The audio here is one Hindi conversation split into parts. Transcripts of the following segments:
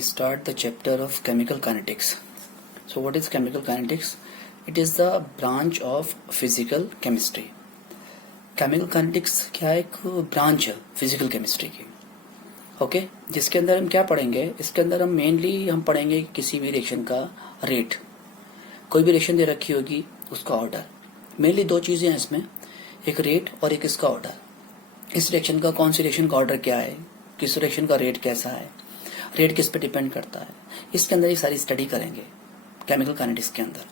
we start the chapter of chemical kinetics. So what is chemical kinetics? It is the branch of physical chemistry. Chemical kinetics क्या एक ब्रांच है फिजिकल केमिस्ट्री की. ओके जिसके अंदर हम क्या पढ़ेंगे, इसके अंदर हम मेनली हम पढ़ेंगे किसी भी रिएक्शन का रेट. कोई भी रिएक्शन दे रखी होगी उसका ऑर्डर. मेनली दो चीजें हैं इसमें, एक रेट और एक इसका ऑर्डर. इस रिएक्शन का कौन सी रिएक्शन का ऑर्डर क्या है, किस रिएक्शन का रेट कैसा है, रेट किस पे डिपेंड करता है, इसके अंदर ये सारी स्टडी करेंगे केमिकल काइनेटिक्स के अंदर.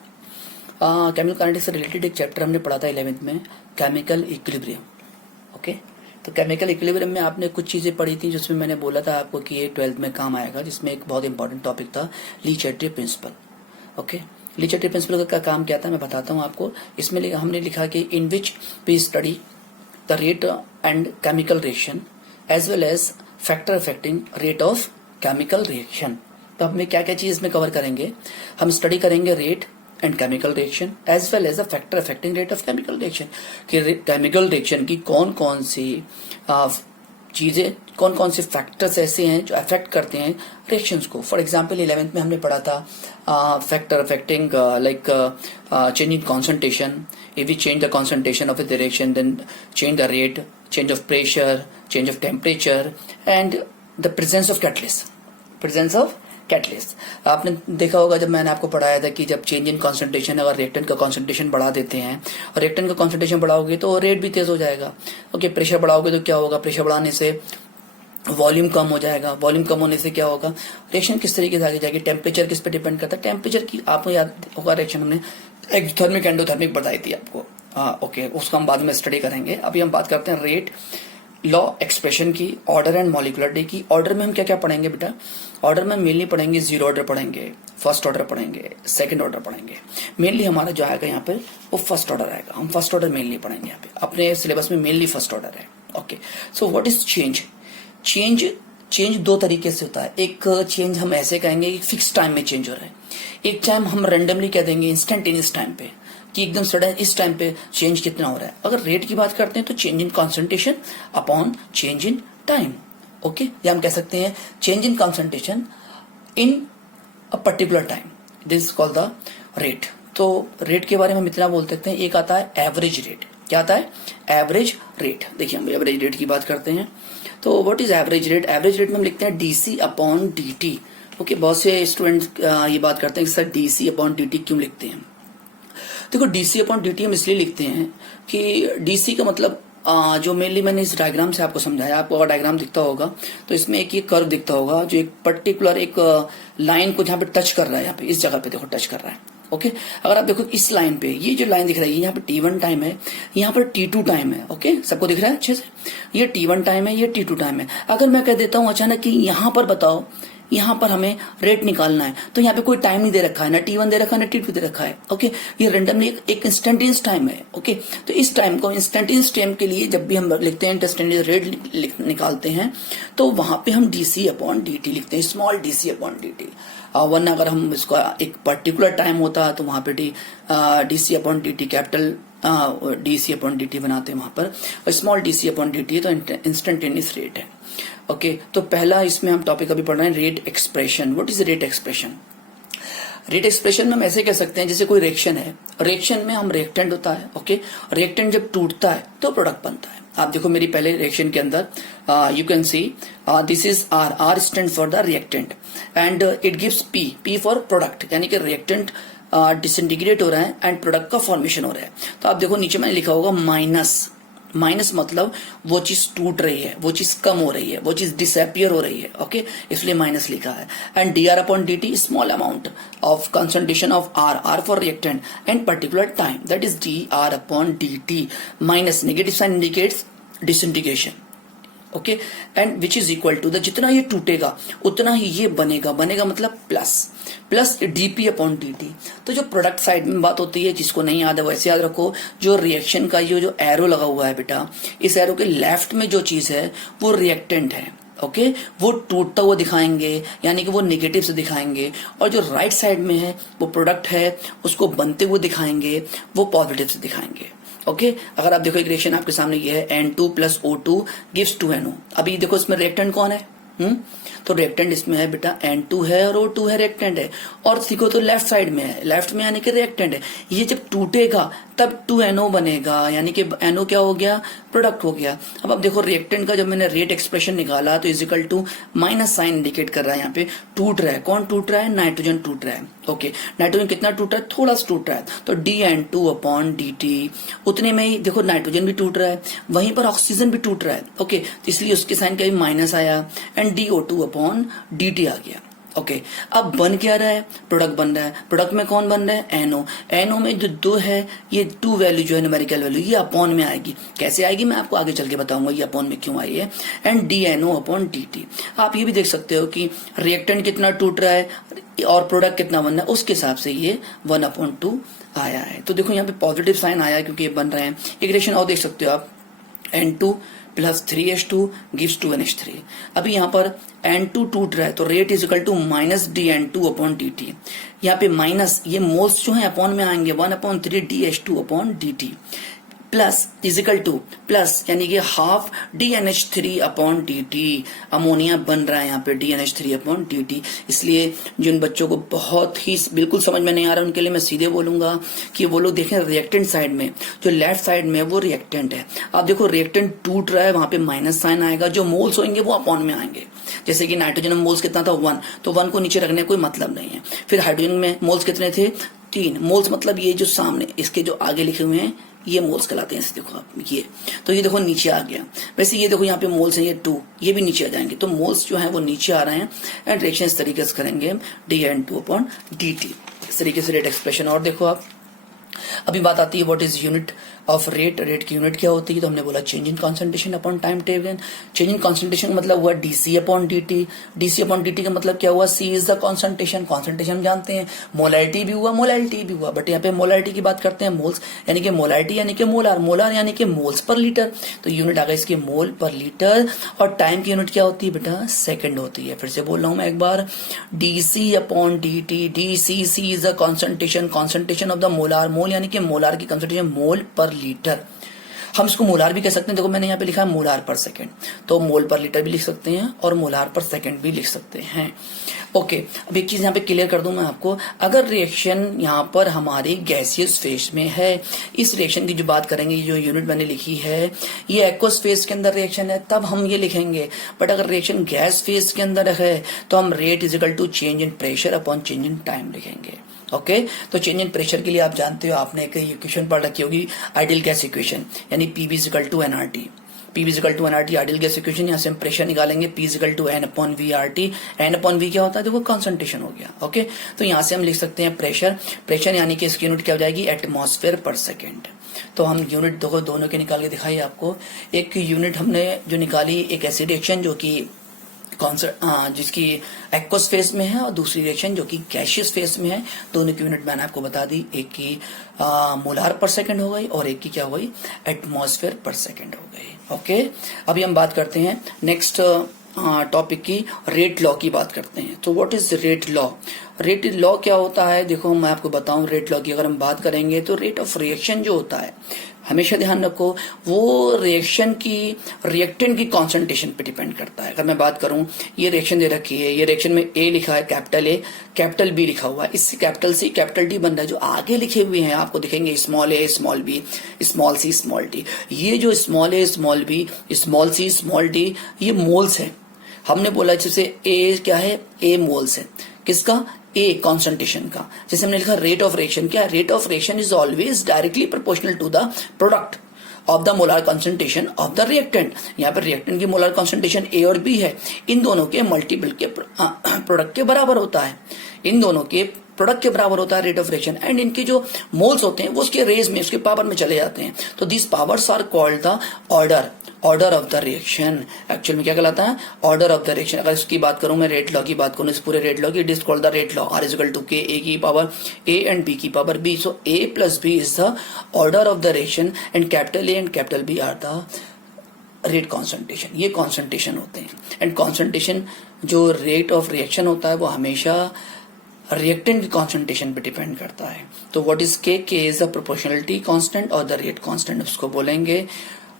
केमिकल काइनेटिक्स से रिलेटेड एक चैप्टर हमने पढ़ा था 11th में, केमिकल इक्विलिब्रियम. ओके तो केमिकल इक्विलिब्रियम में आपने कुछ चीजें पढ़ी थी जिसमें मैंने बोला था आपको कि ये 12th में काम आएगा, जिसमें एक बहुत इंपॉर्टेंट टॉपिक था लीचेट्री प्रिंसिपल. ओके लीचेट्री प्रिंसिपल का काम क्या था मैं बताता हूँ आपको. इसमें हमने लिखा कि in which we study the rate and chemical reaction as well as factor affecting rate of chemical reaction. तो हमें क्या क्या चीज इसमें कवर करेंगे, हम स्टडी करेंगे rate and chemical reaction as well as a factor affecting rate of chemical reaction. कि केमिकल रिएक्शन की कौन कौन सी चीजें, कौन कौन से फैक्टर्स ऐसे हैं जो अफेक्ट करते हैं रिएक्शंस को. फॉर एग्जांपल 11th में हमने पढ़ा था factor affecting like change in concentration. If we change the concentration of the reaction then change the rate, change of pressure, change of temperature and the presence of catalyst. आपने देखा होगा जब मैंने आपको पढ़ाया था कि जब चेंज इन कॉन्सेंट्रेशन, अगर रिएक्टेंट का कॉन्सेंट्रेशन बढ़ा देते हैं और रिएक्टेंट का कॉन्सेंट्रेशन बढ़ाओगे तो रेट भी तेज हो जाएगा. ओके प्रेशर बढ़ाओगे तो क्या होगा, प्रेशर बढ़ाने से वॉल्यूम कम हो जाएगा, वॉल्यूम कम होने से क्या होगा, रिएक्शन किस तरीके से आगे जाएगी. टेम्परेचर किस पे डिपेंड करता है, टेम्परेचर की आपको याद होगा रिएक्शन हमने एक्सोथर्मिक एंडोथर्मिक बताई थी आपको. ओके उसका हम बाद में स्टडी करेंगे. अभी हम बात करते हैं रेट लॉ एक्सप्रेशन की, ऑर्डर एंड मॉलिक्यूलरिटी की. ऑर्डर में हम क्या क्या पढ़ेंगे बेटा, ऑर्डर में मेनली पढ़ेंगे जीरो ऑर्डर पढ़ेंगे, फर्स्ट ऑर्डर पढ़ेंगे, सेकंड ऑर्डर पढ़ेंगे. मेनली हमारा जो आएगा यहाँ पे वो फर्स्ट ऑर्डर आएगा. हम फर्स्ट ऑर्डर मेनली पढ़ेंगे यहाँ पे, अपने सिलेबस में मेनली फर्स्ट ऑर्डर है. Okay so what is change. Change दो तरीके से होता है. एक चेंज हम ऐसे कहेंगे कि फिक्स टाइम में चेंज हो रहा है, एक टाइम हम रेंडमली कह देंगे इंस्टेंटेनियस टाइम पे कि एकदम सडन इस टाइम पे चेंज कितना हो रहा है. अगर रेट की बात करते हैं तो change in concentration upon change in time. Okay या हम कह सकते हैं change in concentration in a particular time, this is called the rate. तो रेट के बारे में हम इतना बोल सकते हैं. एक आता है एवरेज रेट. क्या आता है, एवरेज रेट. देखिए हम एवरेज रेट की बात करते हैं तो what is average rate. Average rate में हम लिखते हैं डीसी अपॉन डीटी. ओके बहुत से स्टूडेंट ये बात करते हैं कि सर डीसी अपॉन डीटी क्यों लिखते हैं. देखो डीसी अपॉन डीटी हम इसलिए लिखते हैं कि डीसी का मतलब जो मेनली मैंने इस डायग्राम से आपको समझाया, आपको अगर डायग्राम दिखता होगा तो इसमें एक ये कर्व दिखता होगा जो एक पर्टिकुलर एक लाइन को जहाँ पे टच कर रहा है, यहाँ पे इस जगह पे देखो टच कर रहा है. ओके अगर आप देखो इस लाइन पे, ये जो लाइन दिख रही है यहाँ पे T1 टाइम है, यहाँ पर T2 टाइम है. ओके सबको दिख रहा है अच्छे से, ये T1 टाइम है, ये T2 टाइम है. अगर मैं कह देता हूँ अचानक कि यहाँ पर बताओ, यहाँ पर हमें रेट निकालना है, तो यहाँ पे कोई टाइम नहीं दे रखा है, ना T1 दे रखा है ना T2 दे रखा है. ओके ये रेंडमली एक इंस्टेंटेनियस टाइम है. ओके तो इस टाइम को इंस्टेंटेनियस टाइम के लिए जब भी हम लिखते हैं इंस्टेंटेनियस रेट निकालते हैं तो वहां पे हम डीसी अपॉन डीटी लिखते हैं, स्मॉल डीसी अपॉन डीटी. वरना अगर हम इसका एक पर्टिकुलर टाइम होता तो वहां पे DC upon DT capital DC upon DT बनाते हैं वहां पर, स्मॉल डीसी अपॉन डीटी तो इंस्टेंटेनियस रेट है. ओके तो पहला इसमें हम टॉपिक अभी पढ़ रहे हैं rate expression. What is rate expression. Rate expression में हम ऐसे कह सकते हैं जैसे कोई रिएक्शन है, रिएक्शन में हम रिएक्टेंट होता है. ओके रिएक्टेंट जब टूटता है तो प्रोडक्ट बनता है. आप देखो मेरी पहले रिएक्शन के अंदर you can see this is R stand for the reactant and it gives P for product, यानी कि रिएक्टेंट डिसइंटीग्रेट हो रहा है एंड प्रोडक्ट का फॉर्मेशन हो रहा है. तो आप देखो नीचे मैंने लिखा होगा माइनस. माइनस मतलब वो चीज टूट रही है, वो चीज कम हो रही है, वो चीज डिसअपियर हो रही है. ओके इसलिए माइनस लिखा है. And D R upon D T small amount of concentration of R for reactant and particular time, that is D R upon D T. Minus negative sign indicates disintegration. Okay and which is equal to the जितना ये टूटेगा उतना ही ये बनेगा. बनेगा मतलब प्लस डीपी अपॉन डीटी. तो जो प्रोडक्ट साइड में बात होती है, जिसको नहीं याद है वैसे याद रखो, जो रिएक्शन का ये जो एरो लगा हुआ है बेटा, इस एरो के लेफ्ट में जो चीज है वो रिएक्टेंट है. ओके वो टूटता हुआ दिखाएंगे, यानी कि वो नेगेटिव से दिखाएंगे, और जो राइट साइड में है वो प्रोडक्ट है, उसको बनते हुए दिखाएंगे, वो पॉजिटिव से दिखाएंगे. ओके अगर आप देखो एक रिएक्शन आपके सामने ये है N2 plus O2 gives 2NO. अभी देखो इसमें रिएक्टेंट कौन है, तो रिएक्टेंट इसमें है बेटा N2 है और O2 है, रिएक्टेंट है। और देखो तो लेफ्ट साइड में है, लेफ्ट में यानी कि रिएक्टेंट है। ये जब टूटेगा तब 2NO बनेगा, यानी कि NO क्या हो गया, प्रोडक्ट हो गया। अब देखो रिएक्टेंट का जब मैंने रेट एक्सप्रेशन निकाला तो is equal to minus sign indicate कर रहा है, यहाँ पे टूट रहा है। कौन टूट रहा है, नाइट्रोजन टूट रहा है। ओके, नाइट्रोजन कितना टूट रहा है, थोड़ा सा टूट रहा है, तो dN2/dt उतने में ही देखो नाइट्रोजन भी टूट रहा है, वहीं पर ऑक्सीजन भी टूट रहा है। ओके, तो इसलिए उसके साइन का भी माइनस आया एंड DO2/dt आ गया। ओके, अब बन क्या रहा है, प्रोडक्ट बन रहा है। प्रोडक्ट में कौन बन रहा है, NO। NO में जो 2 है, ये 2 वैल्यू जो है न्यूमेरिकल वैल्यू, ये अपॉन में आएगी। कैसे आएगी मैं आपको आगे चल के बताऊंगा ये अपॉन में क्यों आई है। And DNO/dt। आप ये भी देख सकते हो कि रिएक्टेंट कितना टूट रहा है और प्रोडक्ट कितना बन रहा है, उसके हिसाब से ये 1/2 आया है। तो देखो यहाँ पे पॉजिटिव साइन आया क्योंकि ये बन रहे हैं। एक रिएक्शन और देख सकते हो आप, N2 + 3H2 gives 2NH3। अभी यहाँ पर N2 टूट रहा है तो rate is equal to -dN2/dt। यहाँ पे माइनस, ये मोल्स जो है अपॉन में आएंगे, 1/3dH2/dt plus is equal two plus यानी कि हाफ DNH3/dt। अमोनिया बन रहा है यहाँ पे DNH3/dt। इसलिए जिन बच्चों को बहुत ही बिल्कुल समझ में नहीं आ रहा उनके लिए मैं सीधे बोलूंगा कि वो लोग देखें रिएक्टेंट साइड में, जो लेफ्ट साइड में है वो रिएक्टेंट है। आप देखो रिएक्टेंट टूट रहा है, वहां पे माइनस साइन आएगा, जो मोल्स होंगे वो अपॉन में आएंगे। जैसे कि नाइट्रोजन में मोल्स कितना था 1, तो 1 को नीचे रखने का कोई मतलब नहीं है। फिर हाइड्रोजन में मोल्स कितने थे 3 मोल्स, मतलब ये जो सामने इसके जो आगे लिखे हुए हैं ये मोल्स कहलाते हैं। देखो आप ये, तो ये देखो नीचे आ गया। वैसे ये देखो यहाँ पे मोल्स हैं ये 2, ये भी नीचे आ जाएंगे, तो मोल्स जो है वो नीचे आ रहे हैं एंड रिएक्शन इस तरीके से करेंगे dN2/dt। इस तरीके से रेट एक्सप्रेशन। और देखो आप, अभी बात आती है what is unit of rate. Rate की यूनिट क्या होती है, तो हमने बोला change in concentration upon time taken. Change in concentration का मतलब हुआ dC/dt। dC/dt का मतलब क्या हुआ, C is the concentration. Concentration हम जानते हैं, मोलैरिटी भी हुआ, मोलैरिटी भी हुआ, बट यहाँ पे मोलैरिटी की बात करते हैं, मोल्स यानी कि मोलैरिटी यानी कि मोलार, मोलार यानी कि मोल्स पर लीटर। तो यूनिट आ गई इसकी मोल पर लीटर। और टाइम की यूनिट क्या होती है बेटा, सेकेंड होती है। फिर से बोल रहा हूं मैं एक बार, dC/dt। dCC is the concentration, concentration of the molar, mole यानी कि मोलार की कॉन्सेंट्रेशन मोल पर लीटर। हम इसको मोलार भी कह सकते हैं, देखो मैंने यहाँ पे लिखा है मोलार पर सेकंड, तो मोल पर लीटर भी लिख सकते हैं और मोलार पर सेकंड भी लिख सकते हैं। ओके, अब एक चीज यहाँ पे क्लियर कर दूं मैं आपको, अगर रिएक्शन यहाँ पर हमारी गैसियस फेज में है, इस रिएक्शन की जो बात करेंगे, जो यूनिट मैंने लिखी है ये एक्वस फेज के अंदर रिएक्शन है तब हम ये लिखेंगे। बट अगर रिएक्शन गैस फेज के अंदर है तो हम rate is equal to change in pressure upon change in time लिखेंगे। ओके, तो चेंज इन प्रेशर के लिए आप जानते हो, आपने एक इक्वेशन पढ़ रखी होगी, आइडियल गैस इक्वेशन, यानी PV is equal to nRT। PV is equal to nRT ideal gas equation. यहाँ से हम प्रेशर निकालेंगे, P is equal to N/VRT। N/V क्या होता है, देखो कॉन्सेंट्रेशन हो गया। ओके, तो यहाँ से हम लिख सकते हैं प्रेशर, प्रेशर यानी कि इसकी यूनिट क्या हो जाएगी, एटमॉस्फेयर पर सेकेंड। तो हम यूनिट देखो दोनों के निकाल के दिखाई आपको। एक यूनिट हमने जो निकाली, एक ऐसी रिएक्शन जो कि जिसकी एक्वस फेज में है और दूसरी रिएक्शन जो कि गैसियस फेज में है। दोनों की यूनिट मैंने आपको बता दी, एक की मोलार पर सेकंड हो गई और एक की क्या हो गई, एटमॉस्फेयर पर सेकंड हो गई। ओके, अभी हम बात करते हैं नेक्स्ट टॉपिक की, रेट लॉ की बात करते हैं। तो what is rate law. Rate law क्या होता है, देखो मैं आपको बताऊं, रेट लॉ की अगर हम बात करेंगे तो रेट ऑफ रिएक्शन जो होता है, हमेशा ध्यान रखो, वो रिएक्शन की रिएक्टेंट की कॉन्सेंट्रेशन पे डिपेंड करता है। अगर मैं बात करूं, ये रिएक्शन दे रखी है, ये रिएक्शन में A लिखा है, कैपिटल A, कैपिटल B लिखा हुआ है, इससे कैपिटल C कैपिटल D बन रहा है। जो आगे लिखे हुए हैं आपको दिखेंगे small a small b small c small d, ये जो small a small b small c small d ये मोल्स है। हमने बोला जैसे A क्या है, A मोल्स है, किसका, ए कॉन्सेंट्रेशन का। जैसे हमने लिखा रेट ऑफ रिएक्शन, क्या rate of reaction is always directly proportional to the product of the molar concentration of the reactant. यहाँ पर रिएक्टेंट की मोलर कॉन्सेंट्रेशन A और B है, इन दोनों के मल्टीपल के प्रोडक्ट के बराबर होता है, इन दोनों के प्रोडक्ट के बराबर होता है रेट ऑफ रिएक्शन। एंड इनके जो मोल्स होते हैं वो उसके रेज में, उसके पावर में चले जाते हैं। तो this powers are called the order of the reaction. Actual में क्या कहलाता है, ऑर्डर ऑफ द रिएक्शन। अगर इसकी बात करूं मैं, रेट लॉ की बात करूं, इस पूरे रेट लॉ की, it is called the rate law. R is equal to K, A की पावर A एंड B की power B। So A plus B is the order of the reaction and capital A and capital B are the rate concentration. ये कॉन्सेंट्रेशन होते हैं। एंड कॉन्सेंट्रेशन जो रेट ऑफ रिएक्शन होता है वो हमेशा रिएक्टेंट की कॉन्सेंट्रेशन पे डिपेंड करता है। तो what is K, K is the proportionality constant और द रेट कांस्टेंट उसको बोलेंगे।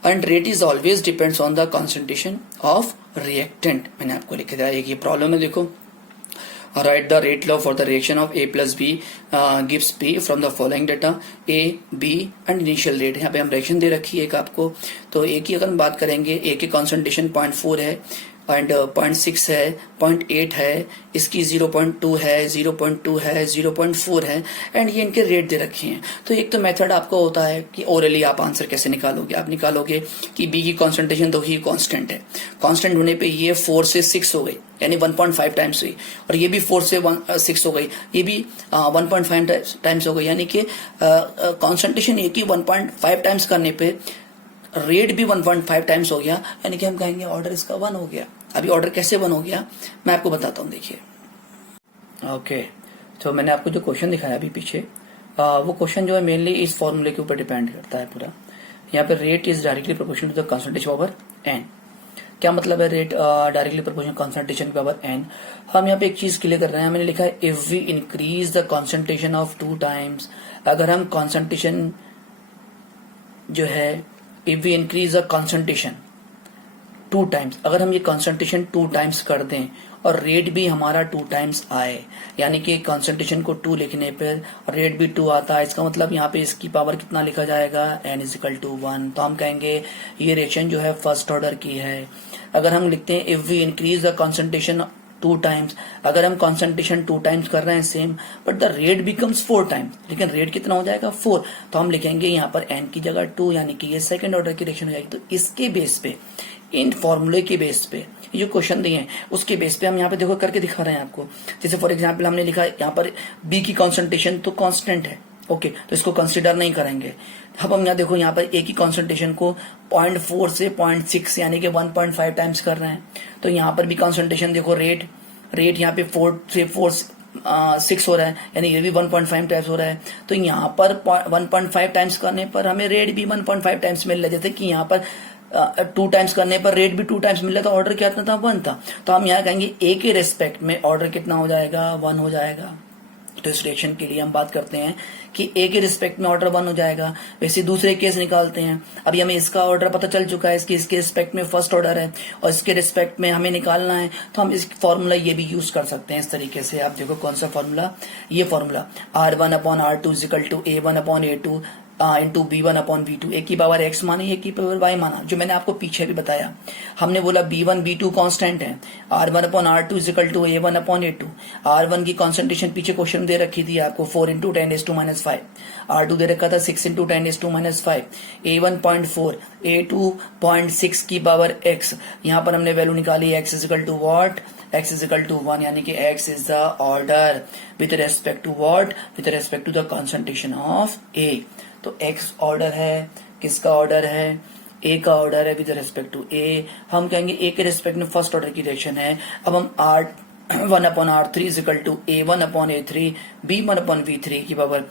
And rate is always depends on the concentration of reactant मैंने आपको लिख दिया। एक ये प्रॉब्लम है, देखो, write the rate law for the reaction of A plus B gives P from the following data A, B and initial rate। यहाँ पे हम रिएक्शन दे रखी है एक आपको। तो A की अगर हम बात करेंगे, A की कॉन्सेंट्रेशन 0.4 है एंड 0.6 है, 0.8 है, इसकी 0.2 है, 0.2 है, 0.4 है एंड ये इनके रेट दे रखे हैं। तो एक तो मेथड आपको होता है कि ओरली आप आंसर कैसे निकालोगे। आप निकालोगे कि बी की कॉन्सेंट्रेशन तो ही कांस्टेंट है, कांस्टेंट होने पे ये 4 से 6 हो गई, यानी 1.5 टाइम्स हुई, और ये भी 4 से 6 हो गई, ये भी 1.5 टाइम्स हो गई, यानी कि कॉन्सेंट्रेशन एक ही 1.5 टाइम्स करने पे रेट भी 1.5 टाइम्स हो गया, यानी कि हम कहेंगे ऑर्डर इसका 1 हो गया। अभी ऑर्डर कैसे 1 हो गया मैं आपको बताता हूँ, देखिए। ओके, तो मैंने आपको जो क्वेश्चन दिखाया अभी पीछे, वो क्वेश्चन जो है मेनली इस फॉर्मूले के ऊपर डिपेंड करता है पूरा। यहाँ पे rate is directly proportional to the concentration power N. क्या मतलब है rate directly proportional concentration power N? हम यहाँ पे एक चीज क्लियर कर रहे हैं, मैंने लिखा है if we increase the concentration of 2 times. अगर हम कंसंट्रेशन जो है, if we increase the concentration 2 times, अगर हम ये कंसंट्रेशन 2 टाइम्स कर दें और रेट भी हमारा 2 टाइम्स आए, यानी कि कंसंट्रेशन को 2 लिखने पर रेट भी 2 आता है, इसका मतलब यहाँ पे इसकी पावर कितना लिखा जाएगा, n इज इक्वल टू 1। तो हम कहेंगे ये रिएक्शन जो है फर्स्ट ऑर्डर की है। अगर हम लिखते हैं if we increase the concentration 2 times, अगर हम कंसंट्रेशन 2 टाइम्स कर रहे हैं same, but the rate becomes 4 times, लेकिन रेट कितना हो जाएगा 4, तो हम लिखेंगे यहाँ पर n की जगह 2, यानी कि ये सेकंड ऑर्डर की रिएक्शन हो जाएगी। तो इसके बेस पे, इन फॉर्मूले के बेस पे, ये जो क्वेश्चन दिए हैं उसके बेस पे हम यहाँ पे देखो करके दिखा रहे हैं आपको। जैसे फॉर एग्जाम्पल हमने लिखा है यहाँ पर बी की कॉन्सेंट्रेशन तो कांस्टेंट है, ओके, तो इसको कंसिडर नहीं करेंगे। अब हम यहाँ देखो यहाँ पर ए की कॉन्सेंट्रेशन को 0.4 से 0.6 यानी कि 1.5 टाइम्स कर रहे हैं। तो यहाँ पर भी कॉन्सेंट्रेशन देखो, रेट यहाँ पे 4 से 6 हो रहा है, यानी ये भी 1.5 टाइम्स हो रहा है। तो यहाँ पर 1.5 टाइम्स करने पर हमें रेट भी 1.5 टाइम्स मिल रहा है। जैसे कि यहाँ पर 2 टाइम्स करने पर रेट भी 2 टाइम्स मिल रहा था, ऑर्डर क्या था 1 था। तो हम यहाँ कहेंगे ए के रेस्पेक्ट में ऑर्डर कितना हो जाएगा, 1 हो जाएगा। तो इस रिएक्शन के लिए हम बात करते हैं कि ए के रिस्पेक्ट में ऑर्डर 1 हो जाएगा। वैसे दूसरे केस निकालते हैं। अभी हमें इसका ऑर्डर पता चल चुका है, इसके रिस्पेक्ट में फर्स्ट ऑर्डर है और इसके रिस्पेक्ट में हमें निकालना है, तो हम इस फॉर्मूला ये भी यूज कर सकते हैं इस तरीके से। आप देखो कौन सा फॉर्मूला, ये formula R1/R2 equal to A1/A2 into B1/V2। एक की पावर x मानी, एक की पावर y माना, जो मैंने आपको पीछे भी बताया। हमने बोला B1 B2 कांस्टेंट है, R1/R2 equal to A1/A2। R1 की कॉन्सेंट्रेशन पीछे क्वेश्चन दे रखी थी आपको 4 × 10⁻⁵, R2 दे रखा था 6 × 10⁻⁵, A1.4, A2.6 की पावर x। यहाँ पर हमने वैल्यू निकाली x is equal to what, x is equal to 1, यानी कि x is the order with respect to what, with respect to the concentration of A। तो x ऑर्डर है, किसका ऑर्डर है, a का ऑर्डर है विद रेस्पेक्ट टू a। हम कहेंगे a के रेस्पेक्ट में फर्स्ट ऑर्डर की रिएक्शन है। अब हम R1/R3 is equal to A1/A3 B1/V3 की पावर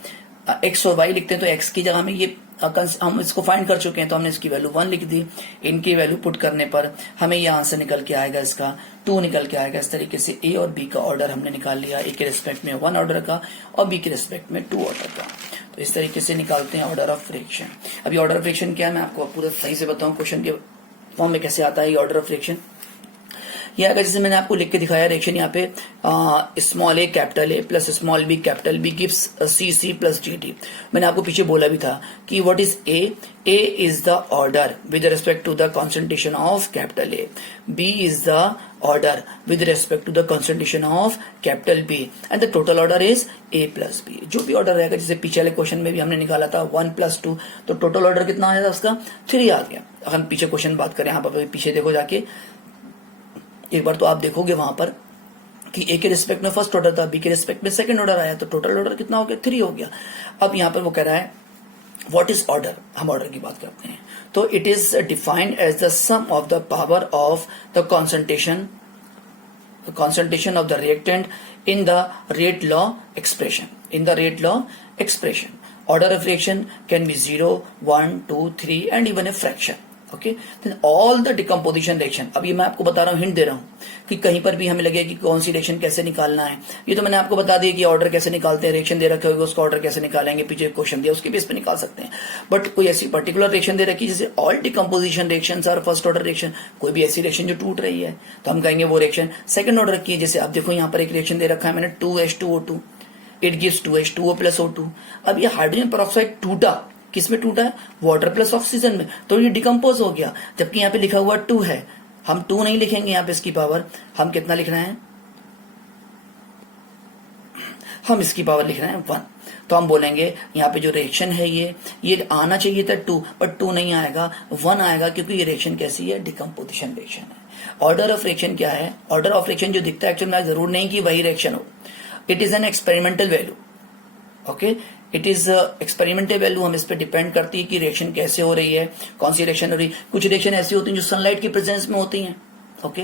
x और y लिखते हैं। तो x की जगह में ये हम इसको फाइंड कर चुके हैं, तो हमने इसकी वैल्यू 1 लिख दी। इनकी वैल्यू पुट करने पर हमें ये आंसर निकल के आएगा, इसका 2 निकल के आएगा। इस तरीके से a और b का ऑर्डर हमने निकाल लिया, a के रेस्पेक्ट में 1 ऑर्डर का और b के रेस्पेक्ट में 2 ऑर्डर का। तो इस तरीके से निकालते हैं ऑर्डर ऑफ फ्रिक्शन। अभी ऑर्डर ऑफ फ्रिक्शन क्या है मैं आपको पूरा सही से बताऊं, क्वेश्चन के फॉर्म में कैसे आता है ये ऑर्डर ऑफ फ्रिक्शन। ये अगर जैसे मैंने आपको लिख के दिखाया रिएक्शन यहाँ पे small a capital A plus small b capital B gives C plus GT। मैंने आपको पीछे बोला भी था कि what is A is the order with respect to the concentration of capital A, B is the order with respect to the concentration of capital B and the total order is A plus B। जो भी ऑर्डर रहेगा, जैसे पीछे वाले क्वेश्चन में भी हमने निकाला था 1 + 2, तो टोटल ऑर्डर कितना आया था उसका 3 आ गया। अगर हम पीछे क्वेश्चन बात करें, यहाँ पर पीछे देखो जाके एक बार, तो आप देखोगे वहां पर कि ए के रिस्पेक्ट में फर्स्ट ऑर्डर था, बी के रिस्पेक्ट में सेकंड ऑर्डर आया, तो टोटल ऑर्डर कितना हो गया 3 हो गया। अब यहाँ पर वो कह रहा है व्हाट इज ऑर्डर, हम ऑर्डर की बात करते हैं। तो it is defined as the sum of the power of the concentration of the reactant in the rate law expression. Order of reaction can be 0, 1, 2, 3 and even a fraction. Okay, then all the decomposition reaction. अब ये मैं आपको बता रहा हूँ, हिंट दे रहा हूँ कि कहीं पर भी हमें लगे कि कौन सी रिएक्शन कैसे निकालना है। ये तो मैंने आपको बता दिया कि ऑर्डर कैसे निकालते हैं, रिएक्शन दे रखा होगा उसका ऑर्डर कैसे निकालेंगे, पीछे क्वेश्चन दिया उसके बेस पे निकाल सकते हैं। बट कोई ऐसी पर्टिकुलर रिएक्शन दे रखी है जैसे all decomposition reactions are first order reaction, कोई भी ऐसी रिएक्शन जो टूट रही है तो हम कहेंगे वो रिएक्शन सेकंड ऑर्डर की है। जैसे आप देखो यहाँ पर एक रिएक्शन दे रखा है मैंने 2H2O2, it gives 2H2O plus O2। अब ये हाइड्रोजन पेरोक्साइड टूटा, किसमें टूटा है, वाटर प्लस ऑक्सीजन में, तो ये डिकम्पोज हो गया। जबकि यहाँ पे लिखा हुआ 2 है, हम 2 नहीं लिखेंगे यहाँ पे इसकी पावर, हम कितना लिख रहे हैं, हम इसकी पावर लिख रहे हैं 1। तो हम बोलेंगे यहाँ पे जो रिएक्शन है ये आना चाहिए था 2, बट 2 नहीं आएगा, 1 आएगा, क्योंकि ये रिएक्शन कैसी है, डिकम्पोजिशन रिएक्शन है। ऑर्डर ऑफ रिएक्शन क्या है, ऑर्डर ऑफ रिएक्शन जो दिखता है एक्चुअल में जरूर नहीं कि वही रिएक्शन हो, it is an experimental value. Okay, it is experimental value, हम इस पे डिपेंड करती है कि रिएक्शन कैसे हो रही है, कौन सी रिएक्शन हो रही है। कुछ रिएक्शन ऐसी होती हैं जो सनलाइट की प्रेजेंस में होती हैं, ओके,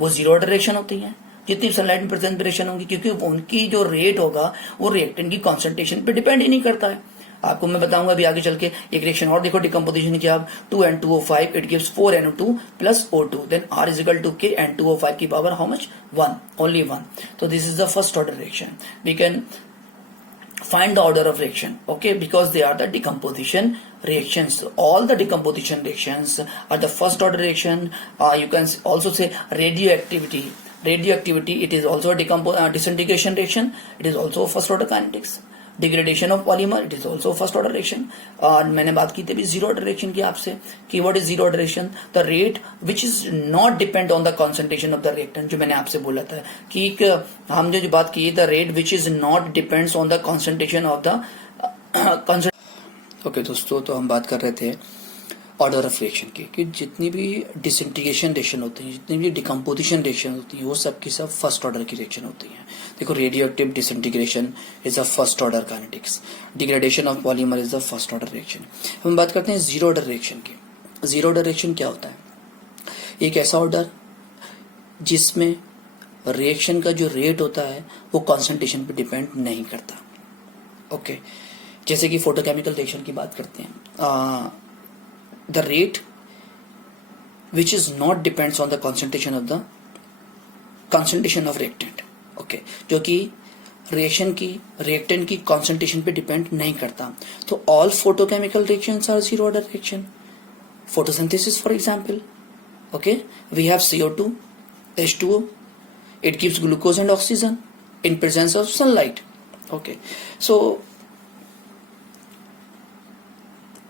वो जीरो ऑर्डर रिएक्शन होती हैं जितनी सनलाइट में प्रेजेंस रिएक्शन होंगी, क्योंकि उनकी जो रेट होगा वो रिएक्टेंट की कॉन्सेंट्रेशन पे डिपेंड ही नहीं करता है। आपको मैं बताऊंगा अभी आगे चल के। एक रिएक्शन और देखो डिकम्पोजिशन की, आप 2N2O5 it gives 4NO2 plus O2, then R is equal to K N2O5 की पावर हाउ मच, 1, ओनली 1। तो this is the first order reaction. We can find the order of reaction, okay, because they are the decomposition reactions. So all the decomposition reactions are the first order reaction. You can also say radioactivity, it is also a disintegration reaction, it is also first order kinetics. Degradation of polymer, it is also first order reaction. और मैंने बात की थी अभी जीरो ऑर्डर रिएक्शन की आपसे कि what is zero order reaction, the rate which is not depend on the concentration of the reactant. जो मैंने आपसे बोला था कि हम जो बात की, the rate which is not depends on the concentration of the okay दोस्तों, तो हम बात कर रहे थे ऑर्डर ऑफ रिएक्शन की कि जितनी भी डिसइंटीग्रेशन रिएक्शन होती है, जितनी भी डिकम्पोजिशन रिएक्शन होती है, वो सब की सब फर्स्ट ऑर्डर की रिएक्शन होती है। देखो, radioactive disintegration is a first order kinetics, degradation of polymer is the first order reaction. हम बात करते हैं जीरो ऑर्डर रिएक्शन की। जीरो ऑर्डर रिएक्शन क्या होता है, एक ऐसा ऑर्डर जिसमें रिएक्शन का जो रेट होता है वो कॉन्सेंट्रेशन पे डिपेंड नहीं करता। ओके, जैसे कि फोटोकेमिकल रिएक्शन की बात करते हैं, the rate which is not depends on the concentration of reactant, okay, जो कि reactant की concentration पे depend नहीं करता। तो all photochemical reactions are zero order reaction. Photosynthesis for example, okay, we have CO2, H2O, it gives glucose and oxygen in presence of sunlight. Okay, so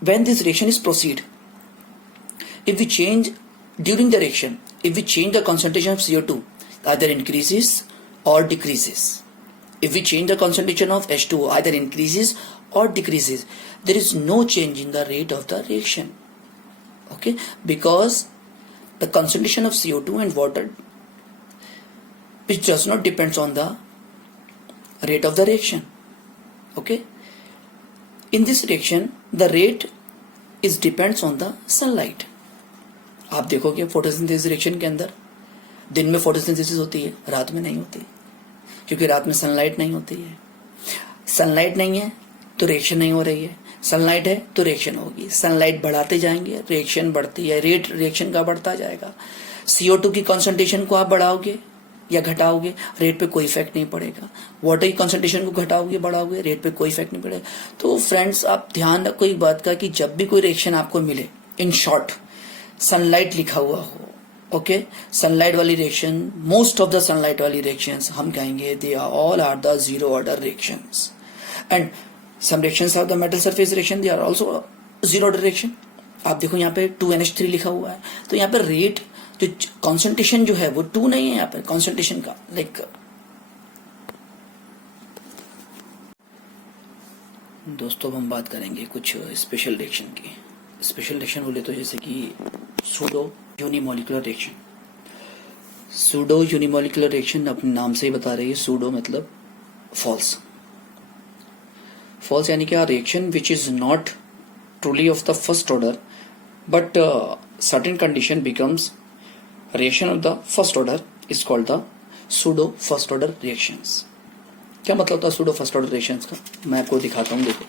when this reaction is proceed, if we change during the reaction, if we change the concentration of CO2, either increases or decreases. If we change the concentration of H2O, either increases or decreases. There is no change in the rate of the reaction. Okay, because the concentration of CO2 and water, which does not depends on the rate of the reaction. Okay, in this reaction, the rate is depends on the sunlight. आप देखोगे फोटोसिंथेसिस रिएक्शन के अंदर दिन में फोटोसिंथेसिस होती है, रात में नहीं होती, क्योंकि रात में सनलाइट नहीं होती है। सनलाइट नहीं है तो रिएक्शन नहीं हो रही है, सनलाइट है तो रिएक्शन होगी। सनलाइट बढ़ाते जाएंगे, रिएक्शन बढ़ती है, रेट रिएक्शन का बढ़ता जाएगा। CO2 की कॉन्सेंट्रेशन को आप बढ़ाओगे या घटाओगे, रेट पे कोई इफेक्ट नहीं पड़ेगा। वाटर की कॉन्सेंट्रेशन को घटाओगे बढ़ाओगे, रेट पे कोई इफेक्ट नहीं पड़ेगा। तो फ्रेंड्स, आप ध्यान रखो एक बात का कि जब भी कोई रिएक्शन आपको मिले, इन शॉर्ट सनलाइट लिखा हुआ हो, ओके, सनलाइट वाली reaction, most of the sunlight वाली रिएक्शंस हम कहेंगे they are all are the zero order reactions. And some reactions are the metal surface reaction, they are also zero order reaction. आप देखो यहाँ पे 2NH3 लिखा हुआ है, तो यहाँ पे रेट जो कॉन्सेंट्रेशन जो है वो 2 नहीं है, यहाँ पे कॉन्सेंट्रेशन का लाइक दोस्तों हम बात करेंगे कुछ स्पेशल रिएक्शन की। स्पेशल रिएक्शन बोले तो जैसे कि pseudo unimolecular reaction. Pseudo unimolecular reaction अपने नाम से ही बता रही है, सूडो मतलब फॉल्स। फॉल्स यानी क्या, reaction which is not truly of the first order but certain condition becomes reaction of the first order is called the pseudo first order reactions. क्या मतलब था सूडो फर्स्ट ऑर्डर रिएक्शंस का, मैं आपको दिखाता हूँ। देखो,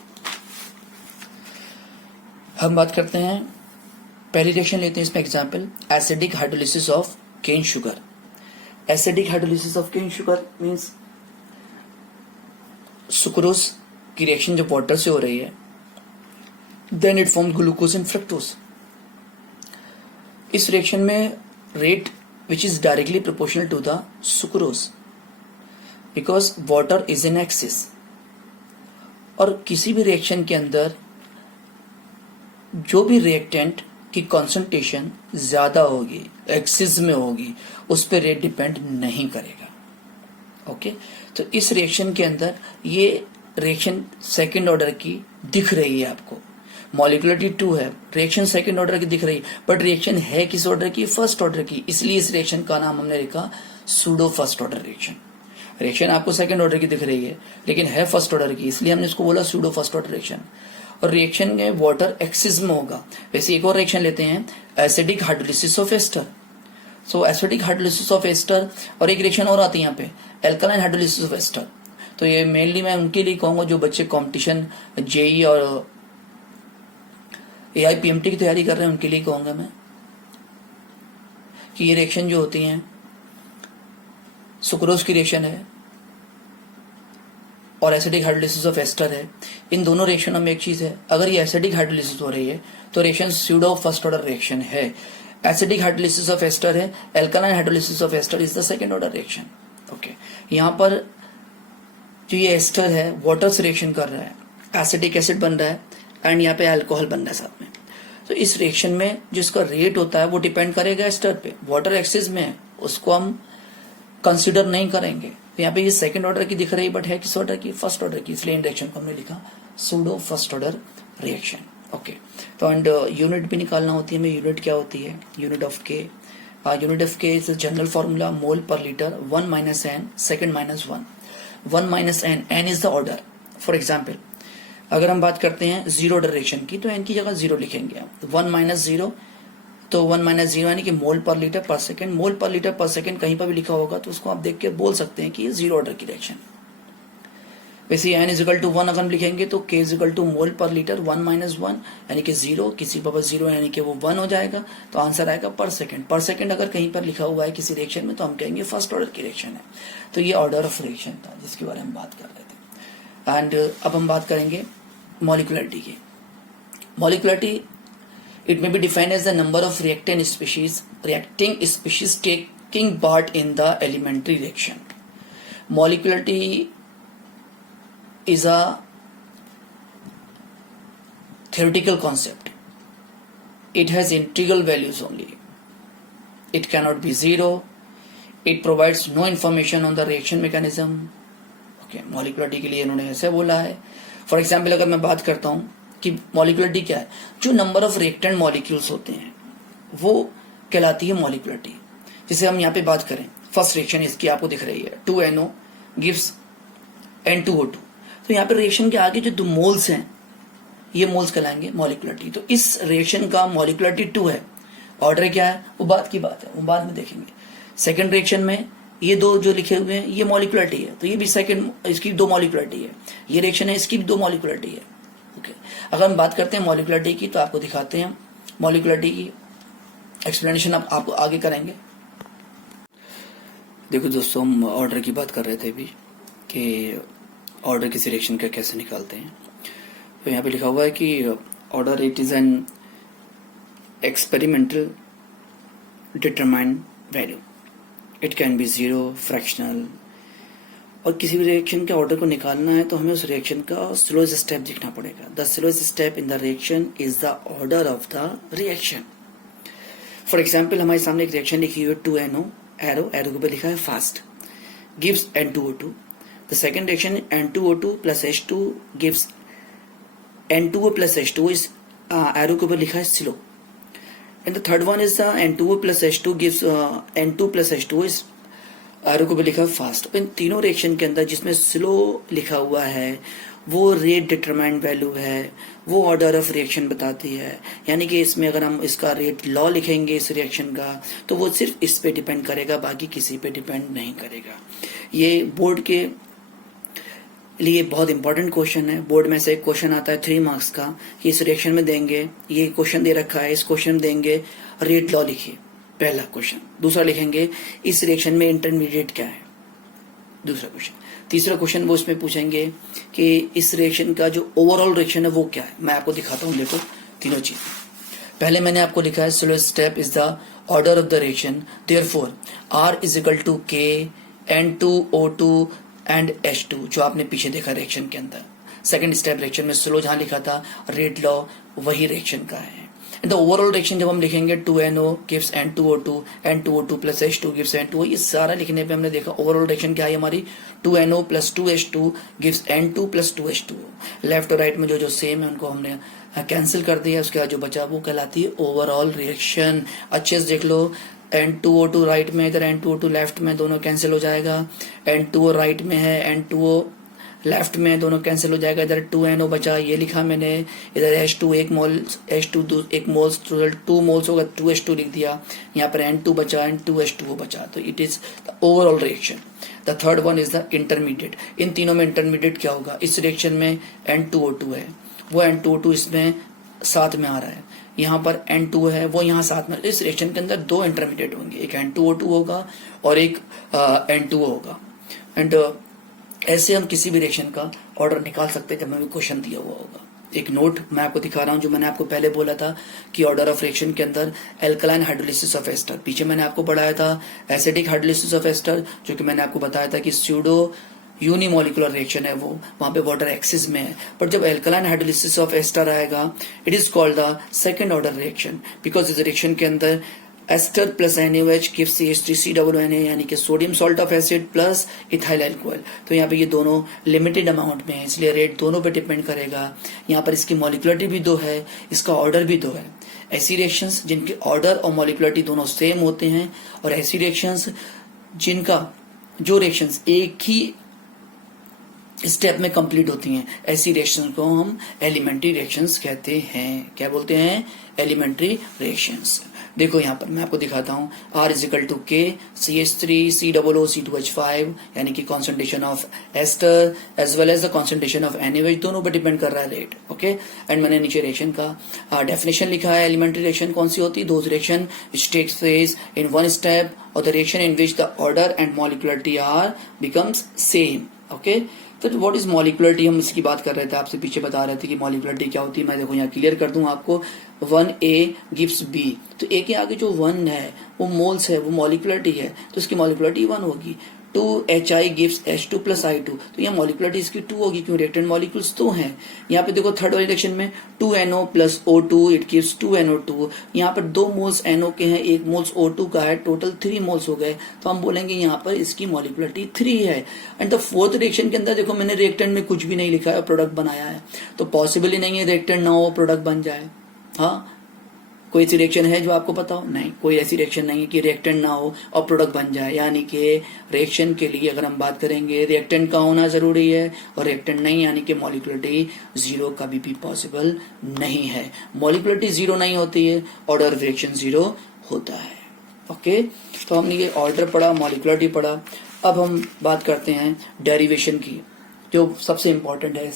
हम बात करते हैं पहली रिएक्शन लेते हैं इसमें example, acidic hydrolysis of cane sugar. Acidic hydrolysis of cane sugar means sucrose की रिएक्शन जब वाटर से हो रही है, then it form glucose and fructose. इस रिएक्शन में rate which is directly proportional to the sucrose because water is in excess. और किसी भी रिएक्शन के अंदर जो भी रिएक्टेंट की कॉन्सेंट्रेशन ज्यादा होगी, एक्सिस में होगी, उस पर रेट डिपेंड नहीं करेगा। ओके, तो इस रिएक्शन के अंदर ये रिएक्शन सेकेंड ऑर्डर की दिख रही है आपको, मॉलिक्युलरिटी 2 है, रिएक्शन सेकेंड ऑर्डर की दिख रही, बट रिएक्शन है किस ऑर्डर की? फर्स्ट ऑर्डर की। इसलिए इस रिएक्शन का नाम हमने लिखा pseudo first order reaction. Reaction आपको सेकेंड ऑर्डर की दिख रही है लेकिन है फर्स्ट ऑर्डर की, इसलिए हमने इसको बोला सूडो फर्स्ट ऑर्डर रिएक्शन। और रिएक्शन में वाटर एक्सिस में होगा। वैसे एक और रिएक्शन लेते हैं, acidic hydrolysis of ester. So acidic hydrolysis of ester, और एक रिएक्शन और आती है यहाँ पे, एल्कालाइन हाइड्रोलिसिस ऑफ एस्टर। तो ये मेनली मैं उनके लिए कहूंगा जो बच्चे कंपटीशन जेई और AIPMT की तैयारी कर रहे हैं, उनके लिए कहूंगा मैं कि ये रिएक्शन जो होती हैं, सुक्रोज की रिएक्शन है और एसिडिक हाइड्रोलिसिस ऑफ एस्टर है। इन दोनों रिएक्शनों में एक चीज है, अगर ये एसिडिक हाइड्रोलिसिस हो रही है तो reaction pseudo first order reaction है। एसिडिक हाइड्रोलिसिस ऑफ एस्टर है, alkaline hydrolysis of ester is the second order reaction. Okay, यहाँ पर जो ये एस्टर है वाटर से रिएक्शन कर रहा है, एसिडिक एसिड बन रहा है एंड यहाँ पे अल्कोहल बन रहा है साथ में। तो इस रिएक्शन में जिसका रेट होता है वो डिपेंड करेगा एस्टर पे। वाटर एक्सिस में है, उसको हम कंसिडर नहीं करेंगे। तो यहाँ पे ये सेकंड ऑर्डर की दिख रही है बट है किस ऑर्डर की? फर्स्ट ऑर्डर की, इसलिए इन रिएक्शन को हमने लिखा pseudo first order reaction. Okay, तो एंड यूनिट भी निकालना होती है हमें। यूनिट क्या होती है? यूनिट ऑफ के। यूनिट ऑफ के इज जनरल फॉर्मूला मोल पर litre 1 - n second -1। 1 - n, n is the order. For example अगर हम बात करते हैं जीरो ऑर्डर रिएक्शन की तो n की जगह 0 लिखेंगे आप। 1 - 0, तो 1 - 0 यानी कि मोल पर लीटर पर सेकंड। मोल पर लीटर पर सेकंड कहीं पर भी लिखा होगा तो उसको आप देख के बोल सकते हैं कि ये जीरो ऑर्डर की रिएक्शन। वैसे n = 1 अगर हम लिखेंगे तो k = मोल पर लीटर 1 - 1 यानी कि 0, किसी पर 0 यानी कि वो 1 हो जाएगा, तो आंसर आएगा पर सेकंड। पर सेकंड अगर कहीं पर लिखा हुआ है किसी रिएक्शन में तो हम कहेंगे फर्स्ट ऑर्डर की रिएक्शन है। तो ये ऑर्डर ऑफ रिएक्शन था जिसके बारे में बात कर रहे थे। एंड अब हम बात करेंगे मॉलिक्युलरिटी की। मॉलिक्युलरिटी it may be defined as the number of reacting species taking part in the elementary reaction. Molecularity is a theoretical concept. It has integral values only. It cannot be zero. It provides no information on the reaction mechanism. Okay, molecularity के लिए इन्होंने ऐसे बोला है। For example, अगर मैं बात करता हूँ कि मॉलिक्युलरिटी क्या है, जो नंबर ऑफ रिएक्टेंट मॉलिक्यूल्स होते हैं वो कहलाती है मॉलिक्युलरिटी। जिसे हम यहाँ पे बात करें, फर्स्ट रिएक्शन इसकी आपको दिख रही है, 2NO गिव्स N2O2। तो यहाँ पे रिएक्शन के आगे जो 2 मोल्स हैं ये मोल्स कहलाएंगे मॉलिक्युलरिटी। तो इस रिएक्शन का मॉलिक्युलरिटी 2 है। ऑर्डर क्या है वो बात की बात है, वो बाद में देखेंगे। सेकेंड रिएक्शन में ये 2 जो लिखे हुए हैं ये मॉलिक्युलरिटी है, तो ये भी सेकेंड, इसकी 2 मॉलिक्युलरिटी है। ये रिएक्शन है, इसकी भी 2 मॉलिक्युलरिटी है। ओके, अगर हम बात करते हैं मॉलिक्युलरिटी की तो आपको दिखाते हैं मॉलिक्युलरिटी की एक्सप्लेनेशन आपको आगे करेंगे। देखो दोस्तों, हम ऑर्डर की बात कर रहे थे अभी कि ऑर्डर किसी रिएक्शन का कैसे निकालते हैं। तो यहाँ पे लिखा हुआ है कि order it is an experimental determined value. It can be 0, fractional. और किसी भी रिएक्शन के ऑर्डर को निकालना है तो हमें उस रिएक्शन का स्लोएस्ट स्टेप दिखना पड़ेगा। The slowest step in the reaction is the order of the reaction. For example हमारे सामने एक रिएक्शन लिखी हुई है 2NO, एरो के ऊपर लिखा है fast, gives N2O2। The second reaction N2O2 + H2 gives N2O + H2 इस एरो के ऊपर लिखा है slow. And the third one is the N2O + H2 gives N2 + H2 इस एरो को भी लिखा है फास्ट। इन तीनों रिएक्शन के अंदर जिसमें स्लो लिखा हुआ है वो रेट डिटरमाइंड वैल्यू है, वो ऑर्डर ऑफ रिएक्शन बताती है। यानी कि इसमें अगर हम इसका रेट लॉ लिखेंगे इस रिएक्शन का तो वो सिर्फ इस पे डिपेंड करेगा, बाकी किसी पे डिपेंड नहीं करेगा। ये बोर्ड के लिए बहुत इंपॉर्टेंट क्वेश्चन है। बोर्ड में से एक क्वेश्चन आता है 3 मार्क्स का कि इस रिएक्शन में देंगे, ये क्वेश्चन दे रखा है, इस क्वेश्चन में देंगे रेट लॉ लिखिए, पहला क्वेश्चन। दूसरा लिखेंगे इस रिएक्शन में इंटरमीडिएट क्या है, दूसरा क्वेश्चन। तीसरा क्वेश्चन वो इसमें पूछेंगे कि इस रिएक्शन का जो ओवरऑल रिएक्शन है वो क्या है। मैं आपको दिखाता हूँ, देखो तीनों चीज। पहले मैंने आपको लिखा है slowest step is the order of the reaction, therefore R is equal to K N2O2 and H2, जो आपने पीछे देखा रिएक्शन के अंदर। सेकंड स्टेप रिएक्शन में स्लो जहां लिखा था, रेट लॉ वही रिएक्शन का है। द ओवरऑल रिएक्शन जब हम लिखेंगे 2NO gives N2O2, N2O2 plus H2 gives N2O, ये सारा लिखने पे हमने देखा ओवरऑल रिएक्शन क्या है हमारी, 2NO plus 2H2 gives N2 plus 2H2। Left और राइट में जो जो सेम है उनको हमने कैंसिल कर दिया, उसके बाद जो बचा वो कहलाती है ओवरऑल रिएक्शन। अच्छे से देख लो, N2O2 राइट में, इधर N2O2 लेफ्ट में, दोनों कैंसिल हो जाएगा। N2O राइट में है, N2O लेफ्ट में, दोनों कैंसिल हो जाएगा। इधर 2NO बचा, ये लिखा मैंने। इधर H2 एक मोल, H2 एक मोल्स, 2 मोल्स होगा, 2H2 लिख दिया। यहाँ पर N2 बचा, N2H2 बचा, तो it is the overall reaction. The third one is the intermediate. इन तीनों में इंटरमीडिएट क्या होगा, इस रिएक्शन में N2O2 है, वो N2O2 इसमें साथ में आ रहा है, यहाँ पर N2 है, वो यहाँ साथ में। इस रिएक्शन के अंदर दो इंटरमीडिएट होंगे, एक N2O2 होगा और एक N2O होगा। एंड ऐसे हम किसी भी रिएक्शन का ऑर्डर निकाल सकते हैं जब हमें क्वेश्चन दिया हुआ होगा। एक नोट मैं आपको दिखा रहा हूं, जो मैंने आपको पहले बोला था कि ऑर्डर ऑफ रिएक्शन के अंदर एल्कलाइन हाइड्रोलिसिस ऑफ एस्टर, पीछे मैंने आपको पढ़ाया था एसिडिक हाइड्रोलिसिस ऑफ एस्टर, जो कि मैंने आपको बताया था कि स्यूडो यूनिमोलिकुलर रिएक्शन है, वो वहां पे वाटर एक्सिस में है। पर जब एल्कलाइन हाइड्रोलिसिस ऑफ एस्टर आएगा, it is called the second order reaction, because इस रिएक्शन के अंदर ester plus NaOH gives CH3COONA, यानी कि sodium salt of acid plus ethyl alcohol. तो यहाँ पे ये दोनों लिमिटेड अमाउंट में है, इसलिए रेट दोनों पे डिपेंड करेगा। यहाँ पर इसकी मॉलिक्युलरिटी भी 2 है, इसका ऑर्डर भी 2 है। ऐसी रिएक्शंस जिनके ऑर्डर और मॉलिक्युलरिटी दोनों सेम होते हैं, और ऐसी रिएक्शंस जिनका जो रिएक्शंस एक ही स्टेप में कंप्लीट होती हैं, ऐसी रिएक्शन को हम एलिमेंट्री रिएक्शंस कहते हैं। क्या बोलते हैं, एलिमेंट्री रिएक्शंस। देखो यहाँ पर मैं आपको दिखाता हूँ, R इज इक्वल टू के CH3COOC2H5, यानी कि concentration of ester as well as the concentration of NaOH, दोनों पर डिपेंड कर रहा है रेट। ओके, एंड मैंने नीचे रिएक्शन का डेफिनेशन लिखा है। एलिमेंट्री रिएक्शन कौन सी होती है, those reaction which takes place in one step और the reaction in which the order and molecularity are becomes same. Okay, तो व्हाट इज मॉलिक्युलरिटी, हम इसकी बात कर रहे थे, आपसे पीछे बता रहे थे कि मॉलिक्युलरिटी क्या होती है। मैं देखो यहाँ क्लियर कर दूं आपको, 1A गिव्स B, तो A के आगे जो 1 है वो मोल्स है, वो मॉलिक्युलरिटी है, तो इसकी मॉलिक्युलरिटी 1 होगी। 2HI gives H2 plus I2, तो यहाँ मॉलिक्युलरिटी इसकी 2 होगी, क्यों, रिएक्टेंट मॉलिक्यूल्स तो हैं। यहाँ पे देखो थर्ड वाली रिएक्शन में 2NO plus O2 it gives 2NO2, यहाँ पर 2 मोल्स NO के हैं, 1 मोल्स O2 का है, टोटल 3 मोल्स हो गए, तो हम बोलेंगे यहाँ पर इसकी मॉलिक्युलरिटी 3 है। एंड द फोर्थ रिएक्शन के अंदर देखो मैंने रिएक्टेंट में कुछ भी नहीं लिखा है, प्रोडक्ट बनाया है, तो पॉसिबल ही नहीं है रिएक्टेंट ना हो प्रोडक्ट बन जाए। हाँ, कोई ऐसी रिएक्शन है जो आपको पता हो, नहीं, कोई ऐसी रिएक्शन नहीं है कि रिएक्टेंट ना हो और प्रोडक्ट बन जाए। यानी कि रिएक्शन के लिए अगर हम बात करेंगे, रिएक्टेंट का होना जरूरी है, और रिएक्टेंट नहीं, यानी कि मॉलिक्युलरिटी 0 कभी भी पॉसिबल नहीं है। मॉलिक्युलरिटी 0 नहीं होती है, ऑर्डर रिएक्शन 0 होता है। ओके, तो हमने ये ऑर्डर पढ़ा, मॉलिक्युलरिटी पढ़ा। अब हम बात करते हैं डेरिवेशन की, जो सबसे इंपॉर्टेंट है,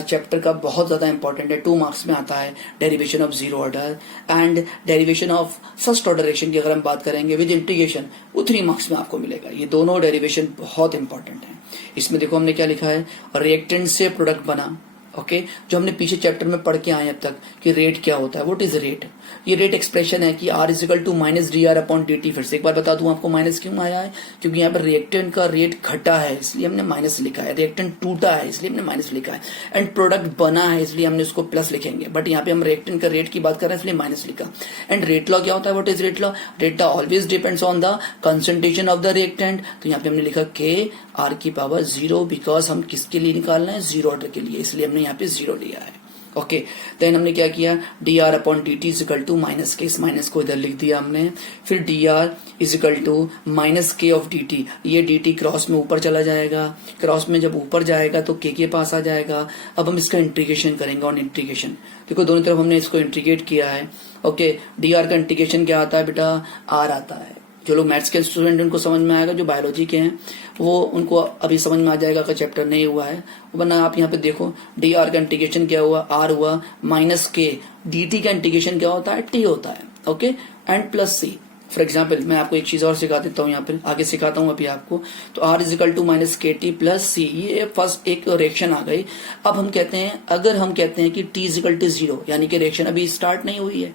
चैप्टर का बहुत ज्यादा इंपॉर्टेंट है, 2 मार्क्स में आता है। Derivation of 0 order and derivation of first order reaction की अगर हम बात करेंगे विद इंटीग्रेशन, वो 3 मार्क्स में आपको मिलेगा। ये दोनों डेरिवेशन बहुत इंपॉर्टेंट है। इसमें देखो हमने क्या लिखा है, रिएक्टेंट से प्रोडक्ट बना। ओके, जो हमने पीछे चैप्टर में पढ़ के आए अब तक कि रेट क्या होता है, व्हाट इज रेट। ये रेट एक्सप्रेशन है कि R is equal to minus dr upon dt। फिर से एक बार बता दूं आपको माइनस क्यों आया है, क्योंकि यहाँ पर रिएक्टेंट का रेट घटा है इसलिए हमने माइनस लिखा है, रिएक्टेंट टूटा है इसलिए हमने माइनस लिखा है, एंड प्रोडक्ट बना है इसलिए हमने उसको प्लस लिखेंगे, बट यहाँ पे हम रिएक्टेंट का रेट की बात कर रहे हैं इसलिए माइनस लिखा। एंड रेट लॉ क्या होता है, what is rate law, rate law always depends on the concentration of the reactant. तो यहाँ पे हमने लिखा के R की पावर 0, बिकॉज हम किसके लिए निकालना है, 0 ऑर्डर के लिए, इसलिए हमने यहाँ पे 0 लिया है। ओके, देन हमने क्या किया, dr upon dt is equal to minus K, इस माइनस को इधर लिख दिया हमने। फिर dr is equal to minus k of dt, ये dt क्रॉस में ऊपर चला जाएगा, क्रॉस में जब ऊपर जाएगा तो k के पास आ जाएगा। अब हम इसका इंटीग्रेशन करेंगे, ऑन इंटीग्रेशन देखो दोनों तरफ हमने इसको इंटीग्रेट किया है। ओके, dr का इंटीग्रेशन क्या आता है बेटा, r आता है, जो लोग मैथ्स के स्टूडेंट उनको समझ में आएगा, जो बायोलॉजी के हैं वो उनको अभी समझ में आ जाएगा कि चैप्टर नहीं हुआ है। वरना आप यहाँ पे देखो डी आर का इंटीग्रेशन क्या हुआ, आर हुआ माइनस के, डी टी का इंटीग्रेशन क्या होता है, टी होता है। Okay, and plus c. For example मैं आपको एक चीज और सिखा देता हूँ, यहाँ पे आगे सिखाता हूँ अभी आपको। तो r is equal to minus k t plus सी, ये फर्स्ट एक रिएक्शन आ गई। अब हम कहते हैं, अगर हम कहते हैं कि टी इजिकल टू 0, यानी कि रिएक्शन अभी स्टार्ट नहीं हुई है,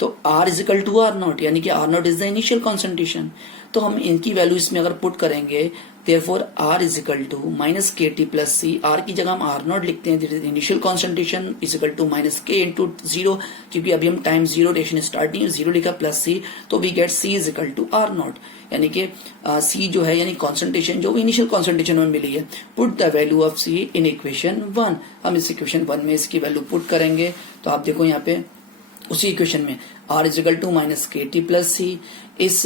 तो r is equal to are naught, यानी कि r naught is the initial concentration. तो हम इनकी वैल्यू इसमें अगर पुट करेंगे, therefore r is equal to minus k t plus c, r की जगह हम आर नॉट लिखते हैं, initial concentration is equal to minus k into 0, क्योंकि अभी हम टाइम 0 रिएक्शन स्टार्ट नहीं है, 0 लिखा प्लस सी, तो we get C equal to are naught, यानी कि सी जो है यानी कॉन्सेंट्रेशन जो इनिशियल कॉन्सेंट्रेशन में मिली है। Put the value of c in equation 1, हम इस इक्वेशन 1 में इसकी वैल्यू पुट करेंगे। तो आप देखो यहाँ पे उसी इक्वेशन में are is equal to minus k t plus सी, इस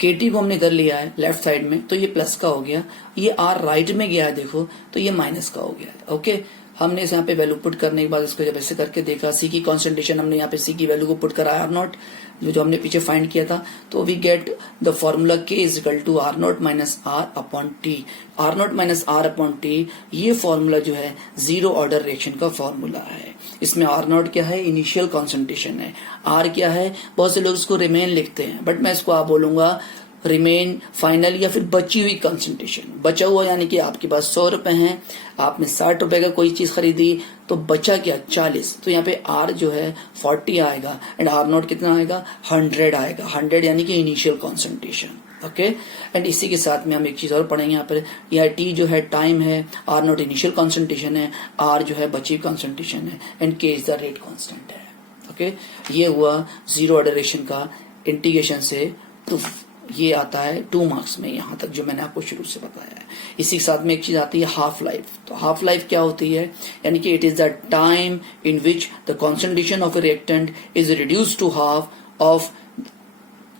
के टी को हमने इधर लिया है लेफ्ट साइड में, तो ये प्लस का हो गया, ये आर राइट में गया है देखो, तो ये माइनस का हो गया है। ओके, हमने इस यहाँ पे वैल्यू पुट करने के बाद इसको जब ऐसे करके देखा, सी की कॉन्सेंट्रेशन हमने यहाँ पे सी की वैल्यू को पुट करा आर नॉट, जो हमने पीछे फाइंड किया था, तो we get the formula k is equal to are naught minus r upon t. R naught minus r upon t, ये फॉर्मूला जो है 0 ऑर्डर रिएक्शन का फॉर्मूला है। इसमें आर नॉट क्या है, इनिशियल कॉन्सेंट्रेशन है, आर क्या है, बहुत से लोग इसको रिमेन लिखते हैं, बट मैं इसको आप बोलूंगा रिमेन फाइनल या फिर बची हुई कंसंट्रेशन। बचा हुआ यानी कि आपके पास 100 रुपए हैं, आपने 60 रुपए का कोई चीज खरीदी, तो बचा क्या 40, तो यहाँ पे आर जो है 40 आएगा एंड आर नॉट कितना आएगा 100 आएगा, 100 यानी कि इनिशियल कॉन्सेंट्रेशन। ओके, एंड इसी के साथ में हम एक चीज और पढ़ेंगे यहाँ पर, यह टी जो है टाइम है, आर नॉट इनिशियल कॉन्सेंट्रेशन है, आर जो है बची कॉन्सेंट्रेशन है, एंड के इज द रेट कॉन्स्टेंट है। ओके, ये हुआ 0 ऑर्डर रिएक्शन का इंटीग्रेशन से प्रूफ। ये आता है 2 मार्क्स में, यहां तक जो मैंने आपको शुरू से बताया है। इसी के साथ में एक चीज आती है हाफ लाइफ। तो हाफ लाइफ क्या होती है, यानी कि it is the time in which the concentration of a reactant is reduce to half of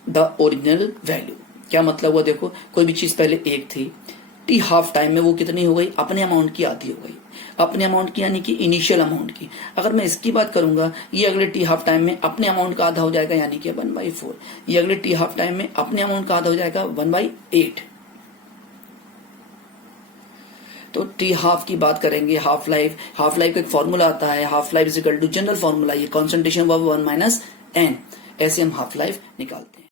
the original value. क्या मतलब हुआ, देखो कोई भी चीज पहले 1 थी, टी हाफ टाइम में वो कितनी हो गई, अपने अमाउंट की आधी हो गई, अपने अमाउंट की यानी कि इनिशियल अमाउंट की। अगर मैं इसकी बात करूंगा, ये अगले टी हाफ टाइम में अपने अमाउंट का आधा हो जाएगा, यानी कि 1/4। ये अगले टी हाफ टाइम में अपने अमाउंट का आधा हो जाएगा 1/8। तो टी हाफ की बात करेंगे, हाफ लाइफ का एक फॉर्मूला आता है, half life is equal to general formula, ये कॉन्सेंट्रेशन ऑफ 1 - n, ऐसे हम हाफ लाइफ निकालते हैं।